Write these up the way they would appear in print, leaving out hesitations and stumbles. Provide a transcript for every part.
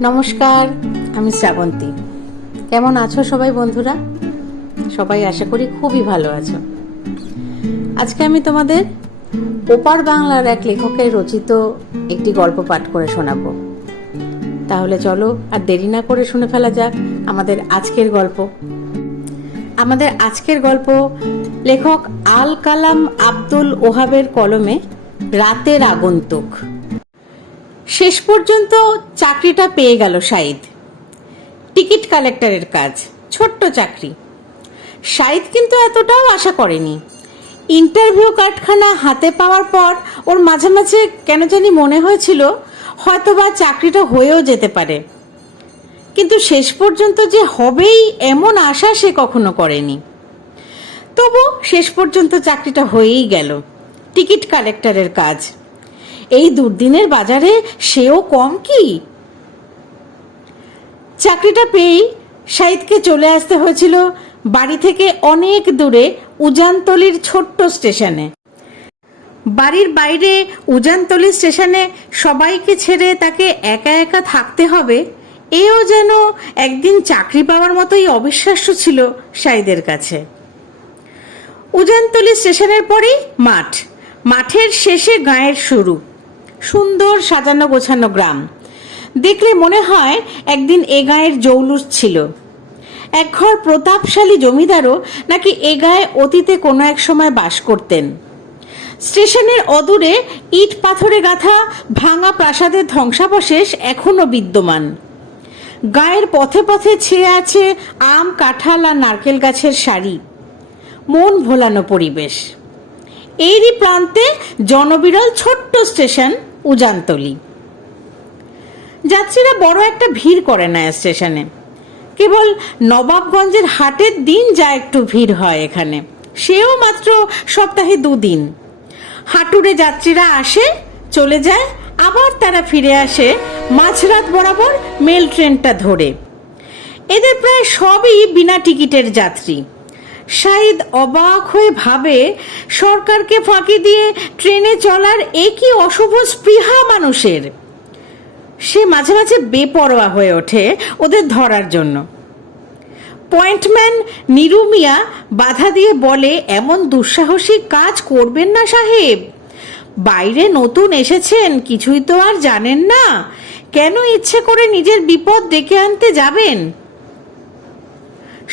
নমস্কার, আমি শ্রাবন্তী। কেমন আছো সবাই বন্ধুরা? সবাই আশা করি খুবই ভালো আছো। আজকে আমি তোমাদের ওপার বাংলার এক লেখকের রচিত একটি গল্প পাঠ করে শোনাবো। তাহলে চলো আর দেরি না করে শুনে ফেলা যাক আমাদের আজকের গল্প। আমাদের আজকের গল্প লেখক আল কালাম আব্দুল ওহাবের কলমে রাতের আগন্তুক। শেষ পর্যন্ত চাকরিটা পেয়ে গেল সাঈদ। টিকিট কালেক্টরের কাজ, ছোট্ট চাকরি। সাঈদ কিন্তু এতটাও আশা করেনি। ইন্টারভিউ কার্ডখানা হাতে পাওয়ার পর ওর মাঝে মাঝে কেন জানি মনে হয়েছিল হয়তোবা চাকরিটা হয়েও যেতে পারে, কিন্তু শেষ পর্যন্ত যে হবেই এমন আশা সে কখনো করেনি। তবু শেষ পর্যন্ত চাকরিটা হয়েই গেল, টিকিট কালেক্টরের কাজ। এই দুর্দিনের বাজারে সেও কম কি? চাকরিটা পেয়েই সাঈদকে চলে আসতে হয়েছিল বাড়ি থেকে অনেক দূরে উজানতলির ছোট্ট স্টেশনে। বাড়ির বাইরে উজানতলি স্টেশনে সবাইকে ছেড়ে তাকে একা একা থাকতে হবে, এও যেন একদিন চাকরি পাওয়ার মতোই অবিশ্বাস্য ছিল সাঈদের কাছে। উজানতলি স্টেশনের পরেই মাঠ, মাঠের শেষে গাঁয়ের শুরু। সুন্দর সাজানো গোছানো গ্রাম, দেখলে মনে হয় একদিন এ গাঁয়ের জৌলুস ছিল। একঘর প্রতাপশালী জমিদারও নাকি এ গাঁয়ে অতীতে কোনো এক সময় বাস করতেন। স্টেশনের অদূরে ইট পাথরে গাঁথা ভাঙা প্রাসাদের ধ্বংসাবশেষ এখনো বিদ্যমান। গাঁয়ের পথে পথে ছেয়ে আছে আম, কাঁঠাল আর নারকেল গাছের সারি। মন ভোলানো পরিবেশ। এরই প্রান্তে জনবিরল ছোট্ট স্টেশন উজানতলি। যাত্রীরা বড় একটা ভিড় করে না স্টেশনে। কেবল নবাবগঞ্জের হাটের দিন যা একটু ভিড় হয় এখানে, সেও মাত্র সপ্তাহে 2 দিন। হাটুরে যাত্রীরা আসে, চলে যায়, আবার তারা ফিরে আসে মাঝরাত বরাবর মেল ট্রেনটা ধরে। এদের প্রায় সবই বিনা টিকিটের যাত্রী। সাঈদ অবাক হয়ে ভাবে, সরকারকে ফাঁকি দিয়ে ট্রেনে চলার একই অশুভ স্পৃহা মানুষের। সে মাঝে মাঝে বেপরোয়া হয়ে ওঠে ওদের ধরার জন্য। পয়েন্টম্যান নিরু মিয়া বাধা দিয়ে বলে, এমন দুঃসাহসিক কাজ করবেন না সাহেব। বাইরে নতুন এসেছেন, কিছুই তো আর জানেন না, কেন ইচ্ছে করে নিজের বিপদ ডেকে আনতে যাবেন?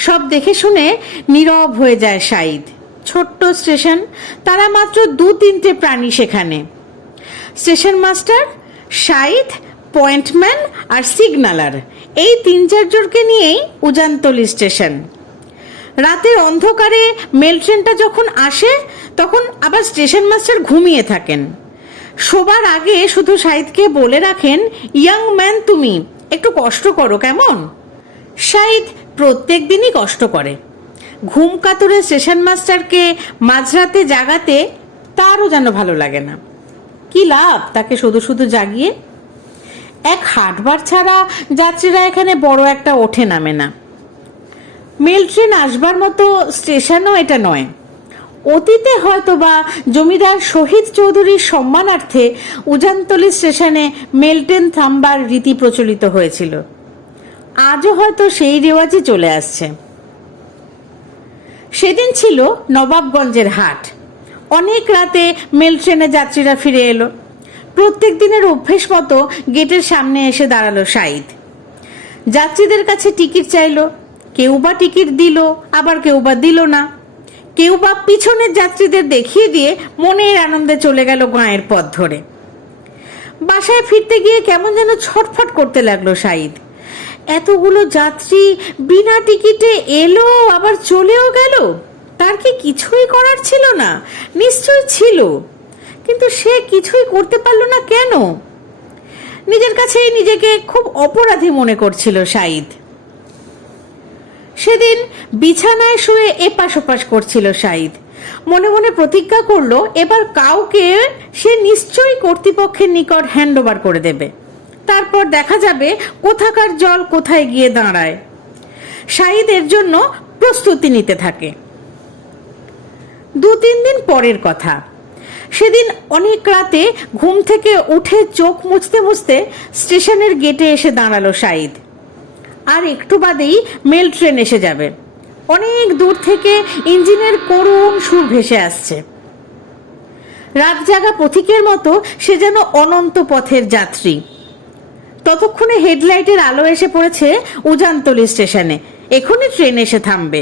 সব দেখে শুনে নীরব হয়ে যায় সাঈদ। ছোট্ট স্টেশন, তারা মাত্র 2-3টে প্রাণী সেখানে। স্টেশন মাস্টার, সাঈদ, পয়েন্টম্যান আর সিগনালার, এই 3-4 জনকে নিয়েই উজানতলি স্টেশন। রাতের অন্ধকারে মেল ট্রেনটা যখন আসে তখন আবার স্টেশন মাস্টার ঘুমিয়ে থাকেন। শোবার আগে শুধু সাঈদকে বলে রাখেন, ইয়াং ম্যান, তুমি একটু কষ্ট করো কেমন? সাঈদ প্রত্যেক দিনই কষ্ট করে। ঘুম কাতুরে স্টেশন মাস্টারকে মাঝরাতে জাগাতে তারও যেন ভালো লাগে না। কি লাভ তাকে শুধু শুধু জাগিয়ে? এক হাটবার ছাড়া যাত্রীরা এখানে বড় একটা ওঠে নামে না। মেল ট্রেন আসবার মতো স্টেশনও এটা নয়। অতীতে হয়তোবা জমিদার শহীদ চৌধুরীর সম্মানার্থে উজানতলি স্টেশনে মেল ট্রেন থামবার রীতি প্রচলিত হয়েছিল। আজও হয়তো সেই রেওয়াজই চলে আসছে। সেদিন ছিল নবাবগঞ্জের হাট। অনেক রাতে মেল ট্রেনে যাত্রীরা ফিরে এলো। প্রত্যেক দিনের অভ্যেস মতো গেটের সামনে এসে দাঁড়ালো সাঈদ। যাত্রীদের কাছে টিকিট চাইলো। কেউ বা টিকিট দিল, আবার কেউ বা দিল না। কেউ বা পিছনের যাত্রীদের দেখিয়ে দিয়ে মনের আনন্দে চলে গেল গাঁয়ের পথ ধরে। বাসায় ফিরতে গিয়ে কেমন যেন ছটফট করতে লাগলো সাঈদ। এতগুলো যাত্রী বিনা টিকিটে এলো, আবার চলেও গেল। তার কি কিছুই করার ছিল না? নিশ্চয় ছিল, কিন্তু সে কিছুই করতে পারল না কেন? নিজের কাছেই নিজেকে খুব অপরাধী মনে করছিল সাঈদ। সেদিন বিছানায় শুয়ে এপাশ ওপাশ করছিল সাঈদ। মনে মনে প্রতিজ্ঞা করলো, এবার কাউকে সে নিশ্চয়ই কর্তৃপক্ষের নিকট হ্যান্ড ওভার করে দেবে। তারপর দেখা যাবে কোথাকার জল কোথায় গিয়ে দাঁড়ায়। সাঈদ এর জন্য প্রস্তুতি নিতে থাকে। 2-3 দিন পরের কথা। সেদিন অনেক রাতে ঘুম থেকে উঠে চোখ মুছতে মুছতে স্টেশনের গেটে এসে দাঁড়ালো শাহিদ। আর একটু বাদেই মেল ট্রেন এসে যাবে। অনেক দূর থেকে ইঞ্জিনের করুণ সুর ভেসে আসছে। রাত জাগা পথিকের মতো সে যেন অনন্ত পথের যাত্রী। ততক্ষণে হেডলাইটের আলো এসে পড়েছে উজানতলি স্টেশনে। এখনই ট্রেন এসে থামবে।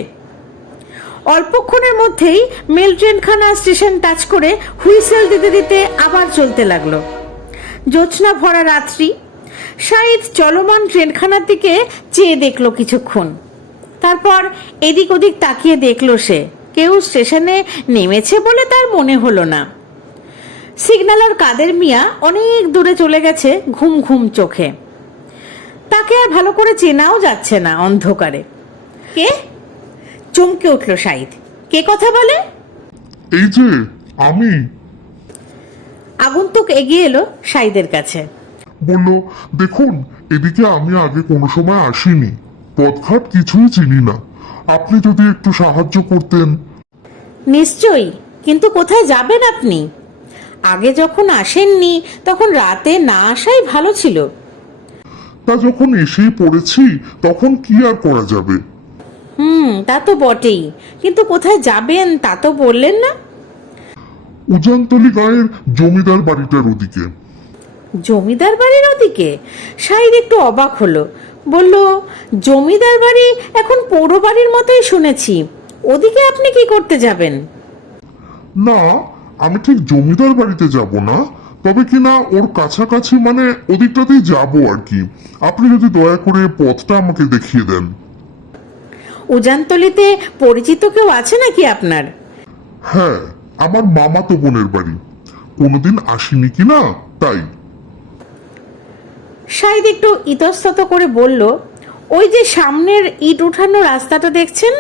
অল্পক্ষণের মধ্যেই মেল ট্রেনখানা স্টেশন টাচ করে হুইসেল দিতে দিতে আবার চলতে লাগলো। জ্যোৎস্না ভরা রাত্রি। শাহিদ চলমান ট্রেনখানার দিকে চেয়ে দেখলো কিছুক্ষণ। তারপর এদিক ওদিক তাকিয়ে দেখলো সে কেউ স্টেশনে নেমেছে বলে তার মনে হলো না। সিগন্যালার কাদের মিয়া অনেক দূরে চলে গেছে ঘুম ঘুম চোখে। তাকে আর ভালো করে চেনাও যাচ্ছে না অন্ধকারে। কে? চমকে উঠল শাহিদ। কে কথা বলে? এই যে আমি। আগন্তুক এগিয়ে এলো শাহিদের কাছে। বলল, দেখুন, এদিকে আমি আগে কোনো সময় আসিনি, পথঘাট কিছুই চিনি না, আপনি যদি একটু সাহায্য করতেন। নিশ্চয়ই, কিন্তু কোথায় যাবেন আপনি? আগে যখন আসেননি তখন রাতে না আসাই ভালো ছিল। তা যখন এসেই পড়েছি তখন কি আর করা যাবে। তা তো বটেই, কিন্তু কোথায় যাবেন তা তো বললেন না। উজানতলি গায়ের জমিদার বাড়িটার ওদিকে। জমিদার বাড়ির ওদিকে? শাহিদ একটু অবাক হলো। বলল, জমিদার বাড়ি এখন পৌর বাড়ির মতোই শুনেছি, ওদিকে আপনি কি করতে যাবেন? না, আমি ঠিক জমিদার বাড়িতে যাব না, তবে কিনা ওর কাছাকাছি, মানে ওদিকটাতেই যাব আর কি। আপনি যদি দয়া করে পথটা আমাকে দেখিয়ে দেন। উজানতলিতে পরিচিত কেউ আছে নাকি আপনার? হ্যাঁ, আমার মামাতো বোনের বাড়ি, কোনোদিন আসিনি কিনা তাই। শাহিদ একটু ইতস্তত করে বলল, ওই যে সামনের ইট উঠানো রাস্তাটা দেখছেন,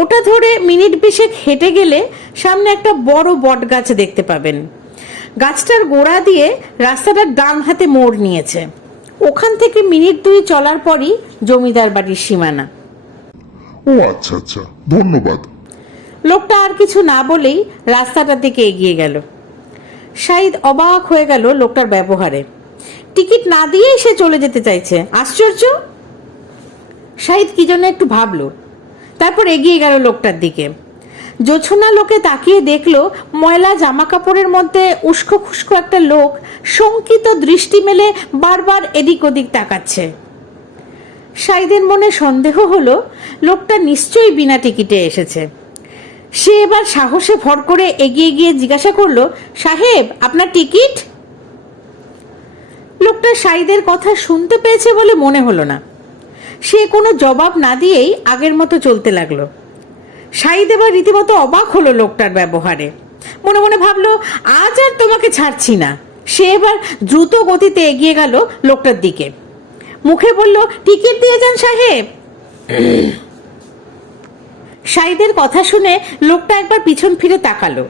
ওটা ধরে মিনিট 20 হেঁটে গেলে সামনে একটা বড় বট গাছ দেখতে পাবেন। গাছটার গোড়া দিয়ে রাস্তাটা ডান হাতে মোড় নিয়েছে। ওখান থেকে মিনিট 2 চলার পরই জমিদার বাড়ির সীমানা। ও আচ্ছা আচ্ছা, ধন্যবাদ। লোকটা আর কিছু না বলেই রাস্তাটার দিকে এগিয়ে গেল। শাহিদ অবাক হয়ে গেল লোকটার ব্যবহারে। টিকিট না দিয়েই সে চলে যেতে চাইছে, আশ্চর্য। শাহিদ কি জন্য একটু ভাবলো, তারপর এগিয়ে গেল লোকটার দিকে। জোছনা লোকে তাকিয়ে দেখলো ময়লা জামা কাপড়ের মধ্যে উস্কো খুস্কো একটা লোক শঙ্কিত দৃষ্টি মেলে বারবার এদিক ওদিক তাকাচ্ছে। শাহিদের মনে সন্দেহ হলো লোকটা নিশ্চয়ই বিনা টিকিটে এসেছে। সে এবার সাহসে ভর করে এগিয়ে গিয়ে জিজ্ঞাসা করলো, সাহেব, আপনার টিকিট? লোকটা শাহিদের কথা শুনতে পেয়েছে বলে মনে হলো না। সে কোনো জবাব না দিয়েই আগের মতো চলতে লাগলো। শাহিদ এবার রীতিমতো অবাক হলো লোকটার ব্যবহারে। মনে মনে ভাবলো, আজ আর তোমাকে ছাড়ছি না। সে এবার দ্রুত গতিতে এগিয়ে গেল লোকটার দিকে। মুখে বলল, টিকিট দিয়ে যান সাহেব। শাহিদের কথা শুনে লোকটা একবার পিছন ফিরে তাকালো।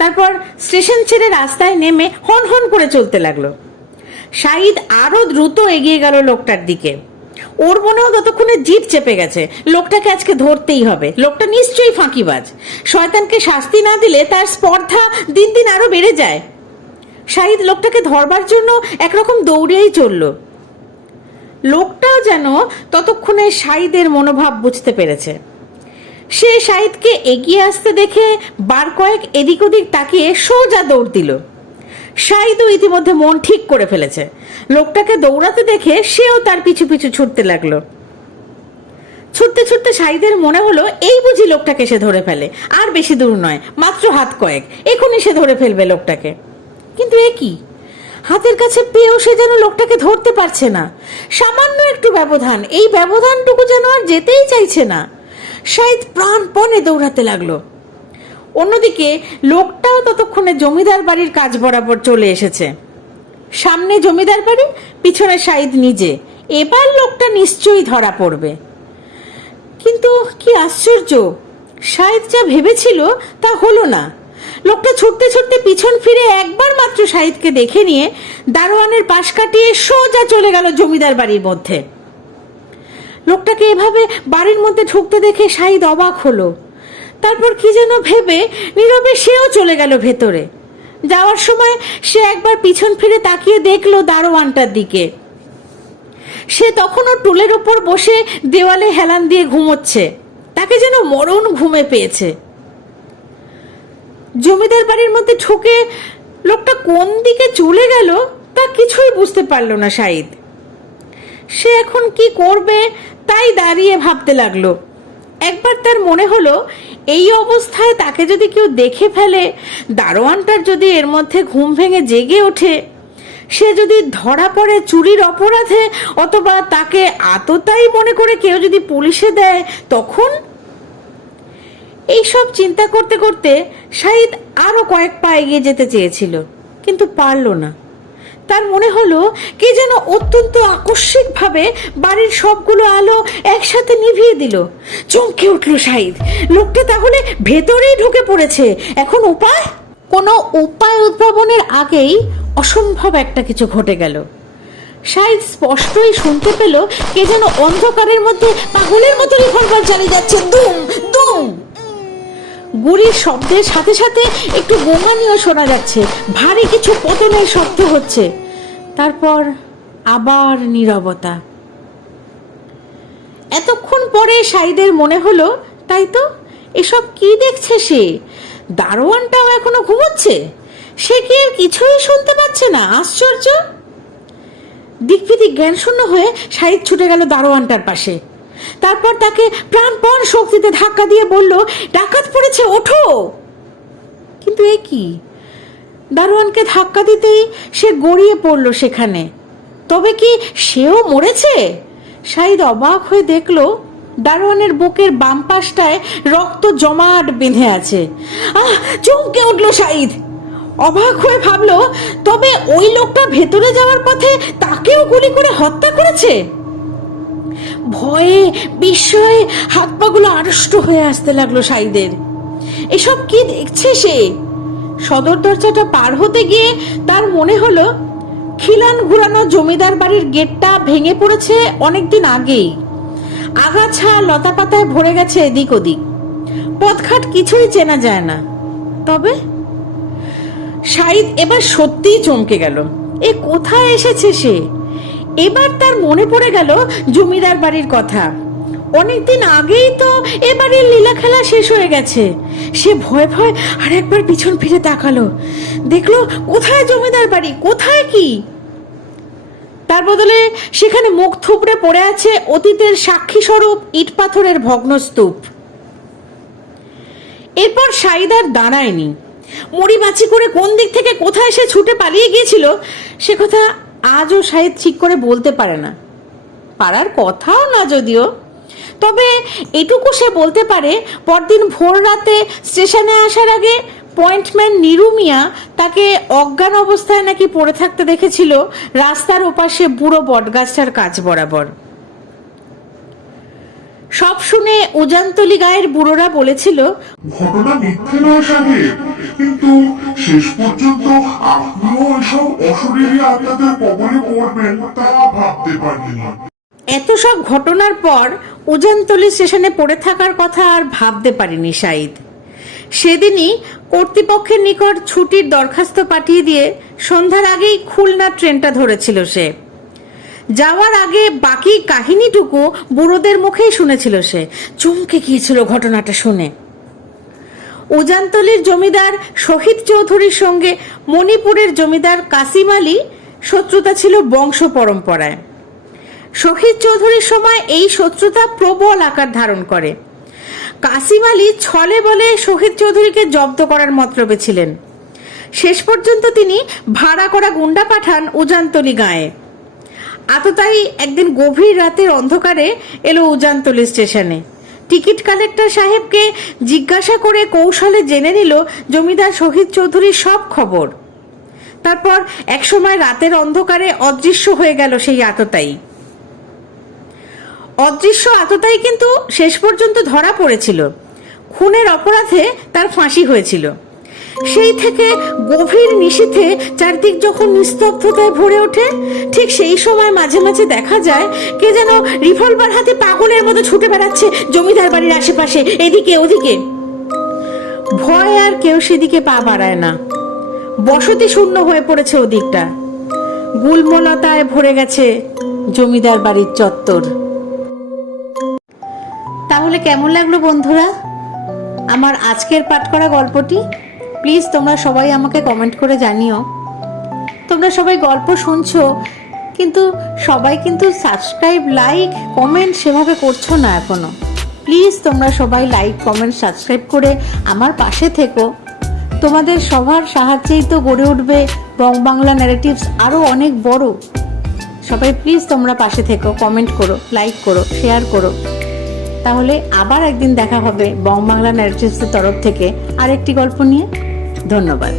তারপর স্টেশন ছেড়ে রাস্তায় নেমে হন হন করে চলতে লাগলো। শাহিদ আরো দ্রুত এগিয়ে গেল লোকটার দিকে। ওর মনেও ততক্ষণে জিদ চেপে গেছে, লোকটাকে আজকে ধরতেই হবে। লোকটা নিশ্চয়ই ফাঁকিবাজ। শয়তানকে শাস্তি না দিলে তার স্পর্ধা দিন দিন আরো বেড়ে যায়। শাহিদ লোকটাকে ধরবার জন্য একরকম দৌড়েই চলল। লোকটাও যেন ততক্ষণে শাহিদের মনোভাব বুঝতে পেরেছে। সে শাহিদকে এগিয়ে আসতে দেখে বার কয়েক এদিক ওদিক তাকিয়ে সোজা দৌড় দিল। শাহিদও ইতিমধ্যে মন ঠিক করে ফেলেছে। লোকটাকে দৌড়াতে দেখে সেও তার পিছু পিছু ছুটতে লাগলো। ছুটতে ছুটতে শাহিদের মনে হলো এই বুঝি লোকটাকে সে ধরে ফেলে। আর বেশি দূর নয়, মাত্র হাত কয়েক, এখনই সে ধরে ফেলবে লোকটাকে। কিন্তু এ কি, হাতের কাছে পেয়েও সে যেন লোকটাকে ধরতে পারছে না। সামান্য একটু ব্যবধান, এই ব্যবধানটুকু যেন আর যেতেই চাইছে না। শাহিদ প্রাণপণে দৌড়াতে লাগলো। অন্যদিকে লোকটাও ততক্ষণে জমিদার বাড়ির কাজ বরাবর চলে এসেছে। সামনে জমিদার বাড়ি, পিছনে শাহিদ নিজে। এবার লোকটা নিশ্চয়ই ধরা পড়বে। কিন্তু কি আশ্চর্য, শাহিদ যা ভেবেছিল তা হলো না। লোকটা ছুটতে ছুটতে পিছন ফিরে একবার মাত্র শাহিদকে দেখে নিয়ে দারোয়ানের পাশ কাটিয়ে সোজা চলে গেল জমিদার বাড়ির মধ্যে। লোকটাকে এভাবে বাড়ির মধ্যে ঢুকতে দেখে শাহিদ অবাক হলো। তারপর কি যেন ভেবে নীরবে সেও চলে গেল ভেতরে। যাওয়ার সময় সে একবার পিছন ফিরে তাকিয়ে দেখলো দারোয়ানটার দিকে। সে তখনও টুলের ওপর বসে দেওয়ালে হেলান দিয়ে ঘুমোচ্ছে। তাকে যেন মরণ ঘুমে পেয়েছে। জমিদার বাড়ির মধ্যে ঢুকে লোকটা কোন দিকে চলে গেল তা কিছুই বুঝতে পারল না শাহিদ। সে এখন কি করবে তাই দাঁড়িয়ে ভাবতে লাগলো। একবার তার মনে হলো এই অবস্থায় তাকে যদি কেউ দেখে ফেলে, দারোয়ানটার যদি এর মধ্যে ঘুম ভেঙে জেগে ওঠে, সে যদি ধরা পড়ে চুরির অপরাধে, অথবা তাকে আততায়ী মনে করে কেউ যদি পুলিশে দেয়, তখন? এইসব চিন্তা করতে করতে শাহিদ আরো কয়েক পা এগিয়ে যেতে চেয়েছিল, কিন্তু পারল না। তার মনে হলো কে যেন অত্যন্ত আকস্মিকভাবে বাড়ির সবগুলো আলো একসাথে নিভিয়ে দিল। চমকে উঠল শাহিদ। লোকটা তাহলে ভেতরেই ঢুকে পড়েছে। এখন উপায়? কোনো উপায় উদ্ভাবনের আগেই অসম্ভব একটা কিছু ঘটে গেল। শাহিদ স্পষ্টই শুনতে পেল কে যেন অন্ধকারের মধ্যে পাগলের মতো রিভলভার চালিয়ে যাচ্ছে। দুম দুম। গুলির শব্দের সাথে সাথে একটু গোঙানিও শোনা যাচ্ছে। ভারী কিছু পতনের শব্দ হচ্ছে। তারপর আবার নীরবতা। এতক্ষণ পরে শাহিদের মনে হলো, তাই তো, এসব কি দেখছে সে? দারোয়ানটাও এখনো ঘুমোচ্ছে। সে কি আর কিছুই শুনতে পাচ্ছে না? আশ্চর্য। দিকবিদিক জ্ঞানশূন্য হয়ে শাহিদ ছুটে গেল দারোয়ানটার পাশে। তারপর তাকে প্রাণপণ শক্তিতে ধাক্কা দিয়ে বলল, ডাকাত পড়েছে, ওঠো। কিন্তু এ কি? দারোয়ানকে ধাক্কা দিতেই সে গড়িয়ে পড়ল সেখানে। তবে কি সেও মরেছে? শাহিদ অবাক হয়ে দেখল দারোয়ানের বুকের বাম পাশটায় রক্ত জমাট বেঁধে আছে। চমকে উঠল শাহিদ। অবাক হয়ে ভাবলো, তবে ওই লোকটা ভেতরে যাওয়ার পথে তাকেও গুলি করে হত্যা করেছে? ভয়ে বিস্ময়ে হাত পাগুলো আড়ষ্ট হয়ে আসতে লাগলো শাহিদের। এসব কি দেখছে সে? সদর দরজাটা পার হতে গিয়ে তার মনে হলো খিলান ঘুরানো জমিদার বাড়ির গেটটা ভেঙে পড়েছে অনেকদিন আগেই। আগাছা লতা পাতায় ভরে গেছে এদিক ওদিক। পথঘাট কিছুই চেনা যায় না। তবে শাহিদ এবার সত্যিই চমকে গেল। এ কোথায় এসেছে সে? এবার তার মনে পড়ে গেল জমিদার বাড়ির কথা। অনেকদিন আগেই তো এ বাড়ির লীলা খেলা শেষ হয়ে গেছে। সে ভয় ভয় আর একবার পিছন ফিরে তাকালো। দেখলো কোথায় জমিদার বাড়ি, কোথায় কি? তার বদলে সেখানে মুখ থুবড়ে পড়ে আছে অতীতের সাক্ষী স্বরূপ ইট পাথরের ভগ্নস্তূপ। এরপর শাহিদ আর দাঁড়ায়নি। মরি বাঁচি করে কোন দিক থেকে কোথায় সে ছুটে পালিয়ে গিয়েছিল সে কথা আজও শাহিদ ঠিক করে বলতে পারে না। পারার কথাও না যদিও। তবে এটুকু সে বলতে পারে, পরদিন ভোর রাতে স্টেশনে আসার আগে পয়েন্টম্যান নিরু মিয়া তাকে অজ্ঞান অবস্থায় নাকি পড়ে থাকতে দেখেছিল রাস্তার ওপাশে বুড়ো বটগাছটার কাছ বরাবর। সব শুনে উজানতলি গায়ের বুড়োরা বলেছিল, ঘটনা মিথ্যে নয় সাহেব, কিন্তু শেষ পর্যন্ত আপনিও এসব অশরীরী আত্মাদের কবলে পড়বেন তা ভাবতে পারিনি। এত সব ঘটনার পর উজানতলি স্টেশনে পড়ে থাকার কথা আর ভাবতে পারিনি শাহিদ। সেদিনই কর্তৃপক্ষের নিকট ছুটির দরখাস্ত পাঠিয়ে দিয়ে সন্ধ্যার আগেই খুলনা ট্রেনটা ধরেছিল সে। যাওয়ার আগে বাকি কাহিনীটুকু বুড়োদের মুখেই শুনেছিল সে। চমকে গিয়েছিল ঘটনাটা শুনে। উজানতলির জমিদার শহীদ চৌধুরীর সঙ্গে মণিপুরের জমিদার কাসিম আলী শত্রুতা ছিল বংশ পরম্পরায়। শহীদ চৌধুরীর সময় এই শত্রুতা প্রবল আকার ধারণ করে। কাসিম আলী ছলে বলে শহীদ চৌধুরীকে জব্দ করার মতলবে ছিলেন। শেষ পর্যন্ত তিনি ভাড়া করা গুন্ডা পাঠান উজানতলি গাঁয়ে। আততায়ী একদিন গভীর রাতের অন্ধকারে এলো উজানতলি স্টেশনে। টিকিট কালেক্টর সাহেবকে জিজ্ঞাসা করে কৌশলে জেনে নিল জমিদার শহীদ চৌধুরীর সব খবর। তারপর একসময় রাতের অন্ধকারে অদৃশ্য হয়ে গেল সেই আততায়ী। অদৃশ্য আততায়ী কিন্তু শেষ পর্যন্ত ধরা পড়েছিল। খুনের অপরাধে তার ফাঁসি হয়েছিল। সেই থেকে গভীর নিশীথে চারদিক যখন নিস্তব্ধতায় ভরে ওঠে, ঠিক সেই সময় মাঝে মাঝে দেখা যায় কে যেন রিভলভার হাতে পাগলের মতো ছুটে বেড়াচ্ছে জমিদার বাড়ির আশেপাশে, এদিকে ওদিকে। ভয় আর কেউ সেদিকে পা বাড়ায় না। বসতি শূন্য হয়ে পড়েছে ওদিকটা, গুলমলতায় ভরে গেছে জমিদার বাড়ির চত্বর। তাহলে কেমন লাগলো বন্ধুরা আমার আজকের পাঠ করা গল্পটি? প্লিজ তোমরা সবাই আমাকে কমেন্ট করে জানিও। তোমরা সবাই গল্প শুনছো, কিন্তু সবাই কিন্তু সাবস্ক্রাইব, লাইক, কমেন্ট সেভাবে করছো না এখনো। প্লিজ তোমরা সবাই লাইক, কমেন্ট, সাবস্ক্রাইব করে আমার পাশে থেকো। তোমাদের সবার সাহায্যেই তো গড়ে উঠবে বং বাংলা ন্যারেটিভস আরও অনেক বড়। সবাই প্লিজ তোমরা পাশে থেকো, কমেন্ট করো, লাইক করো, শেয়ার করো। তাহলে আবার একদিন দেখা হবে বং বাংলা ন্যারেটিভসের তরফ থেকে আরেকটি গল্প নিয়ে। ধন্যবাদ।